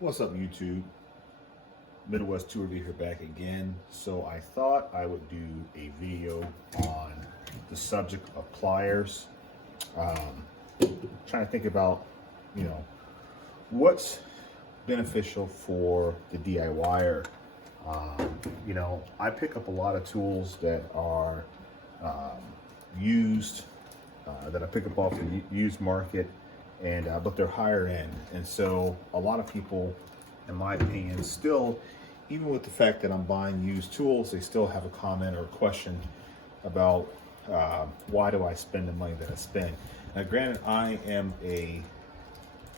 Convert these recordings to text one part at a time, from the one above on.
What's up, YouTube? Midwest Tour here back again. So I thought I would do a video on the subject of pliers. Trying to think about, what's beneficial for the DIYer. I pick up a lot of tools that are used, that I pick up off the used market, and but they're higher end. And so a lot of people, in my opinion, still, even with the fact that I'm buying used tools, they still have a comment or a question about why do I spend the money that I spend. Now granted, I am a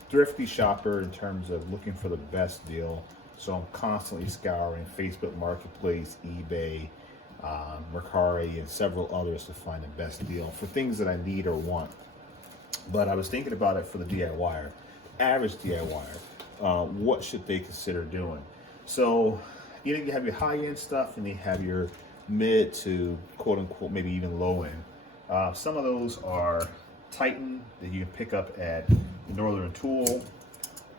thrifty shopper in terms of looking for the best deal, so I'm constantly scouring Facebook Marketplace, eBay, Mercari, and several others to find the best deal for things that I need or want. But I was thinking about it for the DIYer, average DIYer. What should they consider doing? So, you have your high-end stuff, and you have your mid to quote-unquote maybe even low-end. Some of those are Tekton that you can pick up at Northern Tool,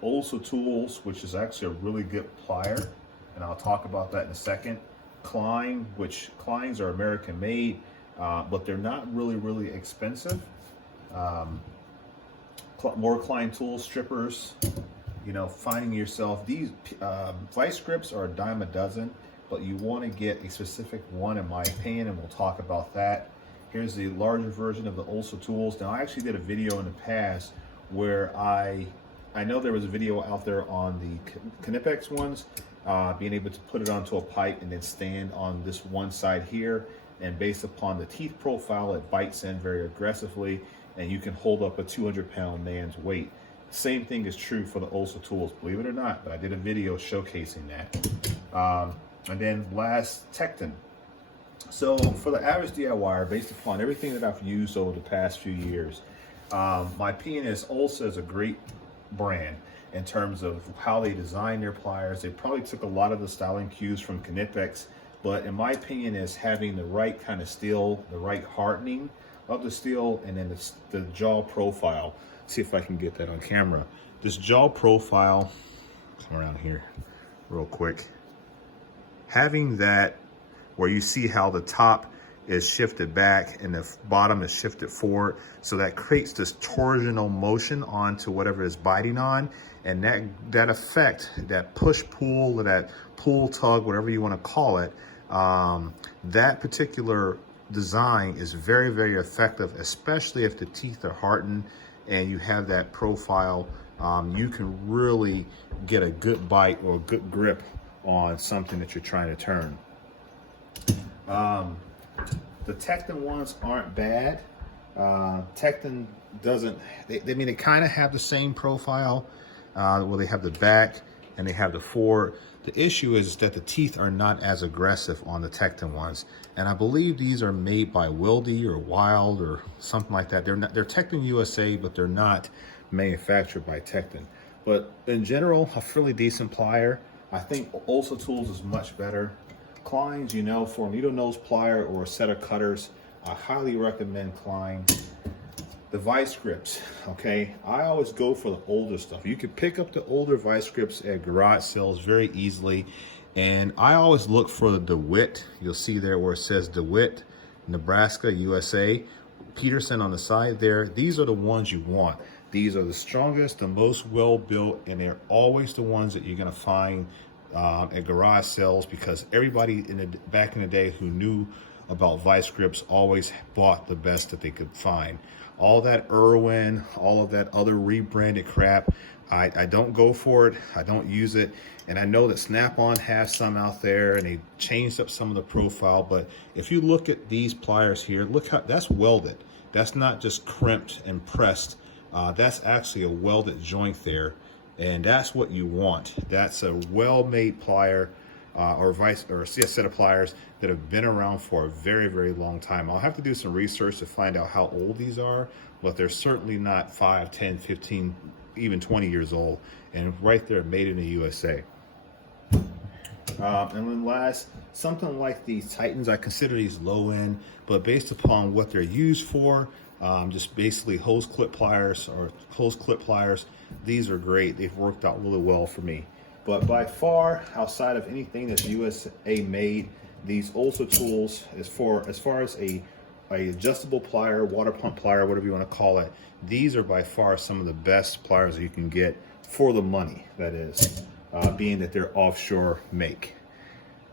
Olsa Tools, which is actually a really good plier, and I'll talk about that in a second. Klein, which Kleins are American-made, but they're not really expensive. More Klein tool strippers. Finding yourself, these vice grips are a dime a dozen, but you want to get a specific one, in my opinion, and we'll talk about that. Here's the larger version of the Olsa Tools. Now, I actually did a video in the past where I know there was a video out there on the Knipex ones, being able to put it onto a pipe and then stand on this one side here, and based upon the teeth profile, it bites in very aggressively, and you can hold up a 200-pound man's weight. Same thing is true for the Olsa Tools, believe it or not, but I did a video showcasing that. And then last, Tekton. So for the average DIYer, based upon everything that I've used over the past few years, my opinion is Olsa is a great brand in terms of how they design their pliers. They probably took a lot of the styling cues from Knipex, but in my opinion is having the right kind of steel, the right hardening of the steel, and then the jaw profile. See if I can get that on camera. This jaw profile, come around here real quick. Having that where you see how the top is shifted back and the bottom is shifted forward, so that creates this torsional motion onto whatever is biting on, and that effect, that push pull, or that pull tug, whatever you want to call it, that particular design is very effective, especially if the teeth are hardened and you have that profile. You can really get a good bite or a good grip on something that you're trying to turn. The Tekton ones aren't bad. Tekton doesn't, they kind of have the same profile, where they have the back and they have the forward. The issue is that the teeth are not as aggressive on the Tekton ones. And I believe these are made by Wildy or Wild or something like that. They're Tekton USA, but they're not manufactured by Tekton. But in general, a fairly decent plier. I think Olsa Tools is much better. Klein's, for a needle nose plier or a set of cutters, I highly recommend Klein. The vice grips, okay? I always go for the older stuff. You can pick up the older vice grips at garage sales very easily. And I always look for the DeWitt. You'll see there where it says DeWitt, Nebraska, USA. Peterson on the side there. These are the ones you want. These are the strongest, the most well-built, and they're always the ones that you're gonna find at garage sales, because everybody back in the day who knew about vice grips always bought the best that they could find. All that Irwin, all of that other rebranded crap, I don't go for it. I don't use it. And I know that Snap-on has some out there, and they changed up some of the profile. But if you look at these pliers here, look how that's welded. That's not just crimped and pressed. That's actually a welded joint there. And that's what you want. That's a well-made plier, or a set of pliers that have been around for a very long time. I'll have to do some research to find out how old these are, but they're certainly not 5, 10, 15, even 20 years old. And right there, made in the USA. And then last, something like these Tektons, I consider these low end, but based upon what they're used for, just basically hose clip pliers or hose clip pliers. These are great. They've worked out really well for me. But by far, outside of anything that's USA made, these Olsa Tools, as far as a adjustable plier, water pump plier, whatever you want to call it, these are by far some of the best pliers you can get for the money, that is, being that they're offshore make.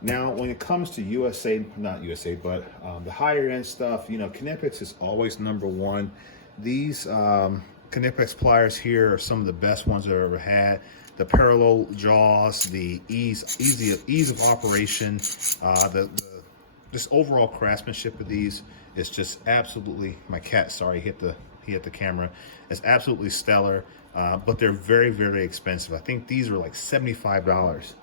Now, when it comes to USA, not USA, but the higher end stuff, you know, Knipex is always #1. These Knipex pliers here are some of the best ones I've ever had. The parallel jaws, the ease of operation, this overall craftsmanship of these is just absolutely, my cat, sorry, he hit the camera. It's absolutely stellar, but they're very, very expensive. I think these are like $75.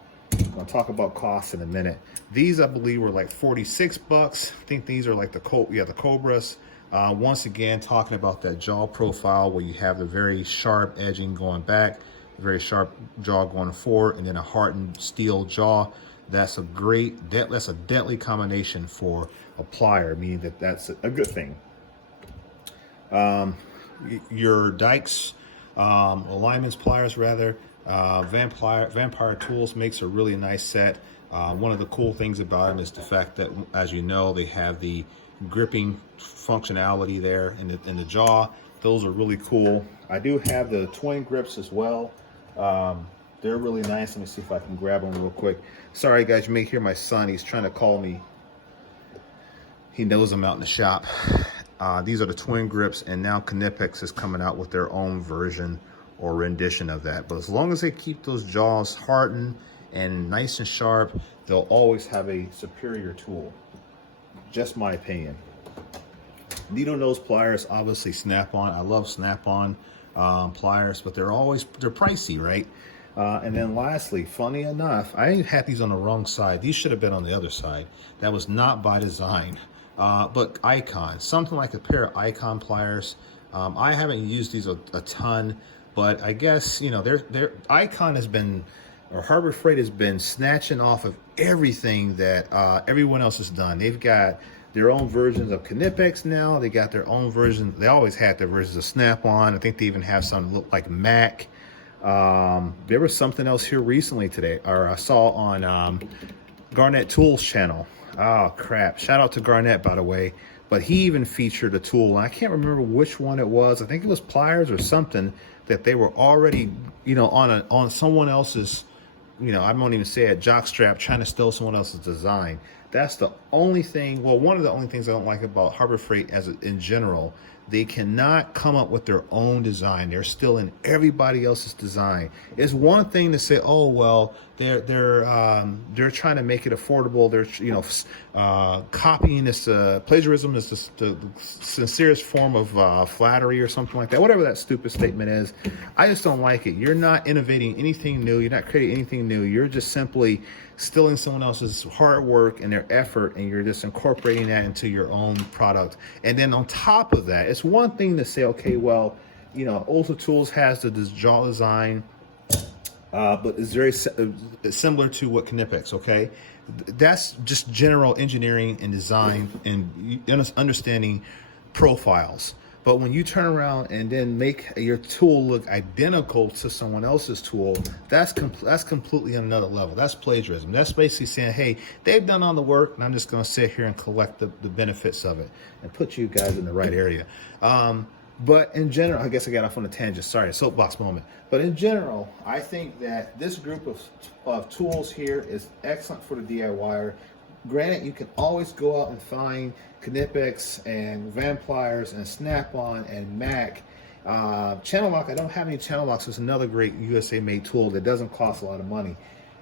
I'll talk about costs in a minute. These, I believe, were like 46 bucks. I think these are like the Cobras. Once again, talking about that jaw profile where you have the very sharp edging going back, very sharp jaw going forward, and then a hardened steel jaw. That's a deadly combination for a plier, meaning that's a good thing. Your Dykes, alignments pliers rather, Vampier Tools makes a really nice set. One of the cool things about them is the fact that, as you know, they have the gripping functionality there in the jaw. Those are really cool. I do have the twin grips as well. They're really nice. Let me see if I can grab them real quick. Sorry guys, you may hear my son. He's trying to call me. He knows I'm out in the shop. These are the twin grips, and now Knipex is coming out with their own version or rendition of that. But as long as they keep those jaws hardened and nice and sharp, they'll always have a superior tool. Just my opinion. Needle nose pliers, obviously Snap-on. I love Snap-on pliers, but they're pricey, right? And then lastly, funny enough, I had these on the wrong side. These should have been on the other side. That was not by design. But Icon, something like a pair of Icon pliers. I haven't used these a ton, but I guess, you know, their Icon has been, or Harbor Freight has been snatching off of everything that everyone else has done. They've got their own versions of Knipex now. They got their own version. They always had their versions of Snap-on. I think they even have some look like Mac. There was something else here recently today, or I saw on Garnett Tools channel. Oh crap, shout out to Garnett, by the way. But he even featured a tool, and I can't remember which one it was. I think it was Pliers or something, that they were already, you know, on someone else's, you know, I won't even say it, jockstrap, trying to steal someone else's design. That's the only thing, well, one of the only things I don't like about Harbor Freight in general. They cannot come up with their own design. They're still in everybody else's design. It's one thing to say, oh well, they're trying to make it affordable. They're, you know, copying this. Plagiarism is the sincerest form of flattery or something like that. Whatever that stupid statement is, I just don't like it. You're not innovating anything new. You're not creating anything new. You're just simply stealing someone else's hard work and their effort, and you're just incorporating that into your own product. And then on top of that, it's one thing to say, okay, well, you know, Olsa Tools has this jaw design, but it's very similar to what Knipex, okay? That's just general engineering and design and understanding profiles. But when you turn around and then make your tool look identical to someone else's tool, that's completely another level. That's plagiarism. That's basically saying, hey, they've done all the work, and I'm just going to sit here and collect the benefits of it and put you guys in the right area. But in general, I guess I got off on a tangent. Sorry, a soapbox moment. But in general, I think that this group of tools here is excellent for the DIYer. Granted, you can always go out and find Knipex and Vampiers and Snap-on and Mac. Channel lock, I don't have any channel locks. It's another great USA made tool that doesn't cost a lot of money.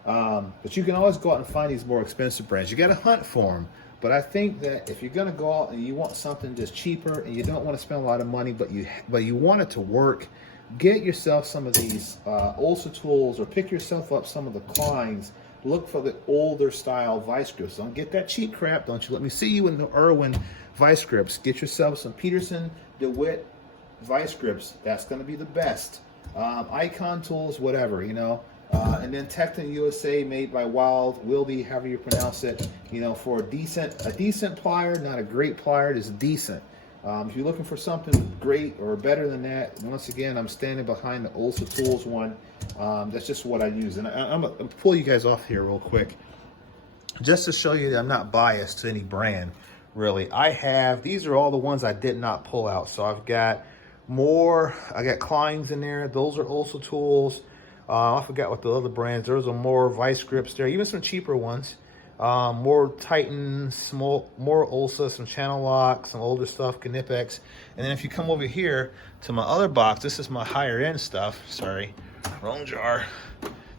But you can always go out and find these more expensive brands. You got to hunt for them. But I think that if you're going to go out and you want something just cheaper and you don't want to spend a lot of money, but you want it to work, get yourself some of these Olsa Tools, or pick yourself up some of the Kleins. Look for the older style vice grips. Don't get that cheap crap. Don't you let me see you in the Irwin vice grips. Get yourself some Peterson DeWitt vice grips. That's going to be the best. Icon tools, whatever, you know. And then Tekton USA, made by Wilby, however you pronounce it. You know, for a decent plier, not a great plier, it's decent. If you're looking for something great or better than that, once again, I'm standing behind the Olsa Tools one. That's just what I use. And I'm going to pull you guys off here real quick, just to show you that I'm not biased to any brand, really. These are all the ones I did not pull out. So I've got more, I got Kleins in there. Those are Olsa Tools. I forgot what the other brands. There's a more vice grips there, even some cheaper ones. More Titan, more Olsa, some channel lock, some older stuff, Knipex. And then if you come over here to my other box, this is my higher end stuff. Sorry, wrong jar.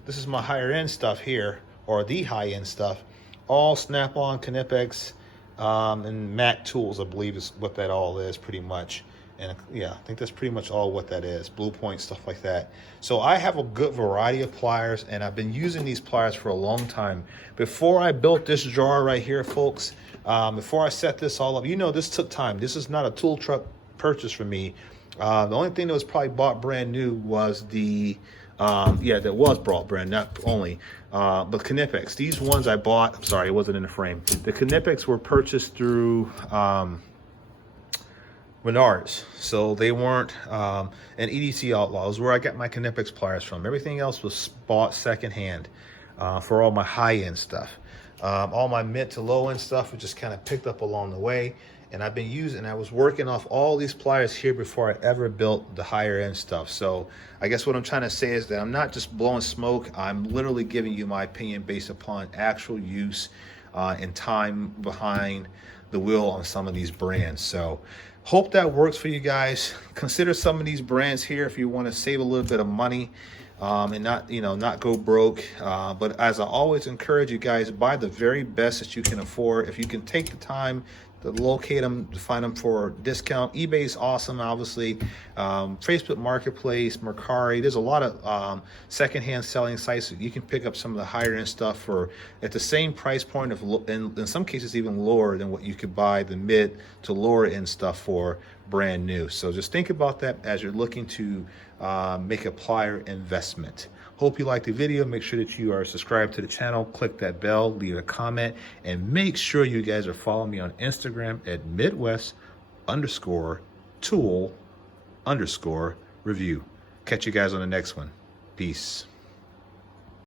This is my higher end stuff here, or the high end stuff. All Snap-on, Knipex, and Mac tools, I believe is what that all is pretty much. And yeah, I think that's pretty much all what that is. Blue Point, stuff like that. So I have a good variety of pliers, and I've been using these pliers for a long time. Before I built this jar right here, folks, before I set this all up, you know, this took time. This is not a tool truck purchase for me. The only thing that was probably bought brand new was the, that was brought brand, not only, but Knipex. These ones I bought, I'm sorry, it wasn't in the frame. The Knipex were purchased through, Menards, so they weren't an EDC Outlaws, where I got my Knipex pliers from. Everything else was bought secondhand for all my high-end stuff. All my mid to low-end stuff was just kind of picked up along the way, and I've been using, I was working off all these pliers here before I ever built the higher-end stuff. So I guess what I'm trying to say is that I'm not just blowing smoke. I'm literally giving you my opinion based upon actual use and time behind the wheel on some of these brands. So hope that works for you guys. Consider some of these brands here if you want to save a little bit of money and not go broke. But as I always encourage you guys, buy the very best that you can afford. If you can take the time to locate them, to find them for discount. eBay's awesome, obviously. Facebook Marketplace, Mercari. There's a lot of secondhand selling sites that you can pick up some of the higher end stuff for at the same price point, in some cases even lower than what you could buy the mid to lower end stuff for brand new. So just think about that as you're looking to make a plier investment. Hope you liked the video. Make sure that you are subscribed to the channel, click that bell, leave a comment, and make sure you guys are following me on Instagram at Midwest_tool_review. Catch you guys on the next one. Peace.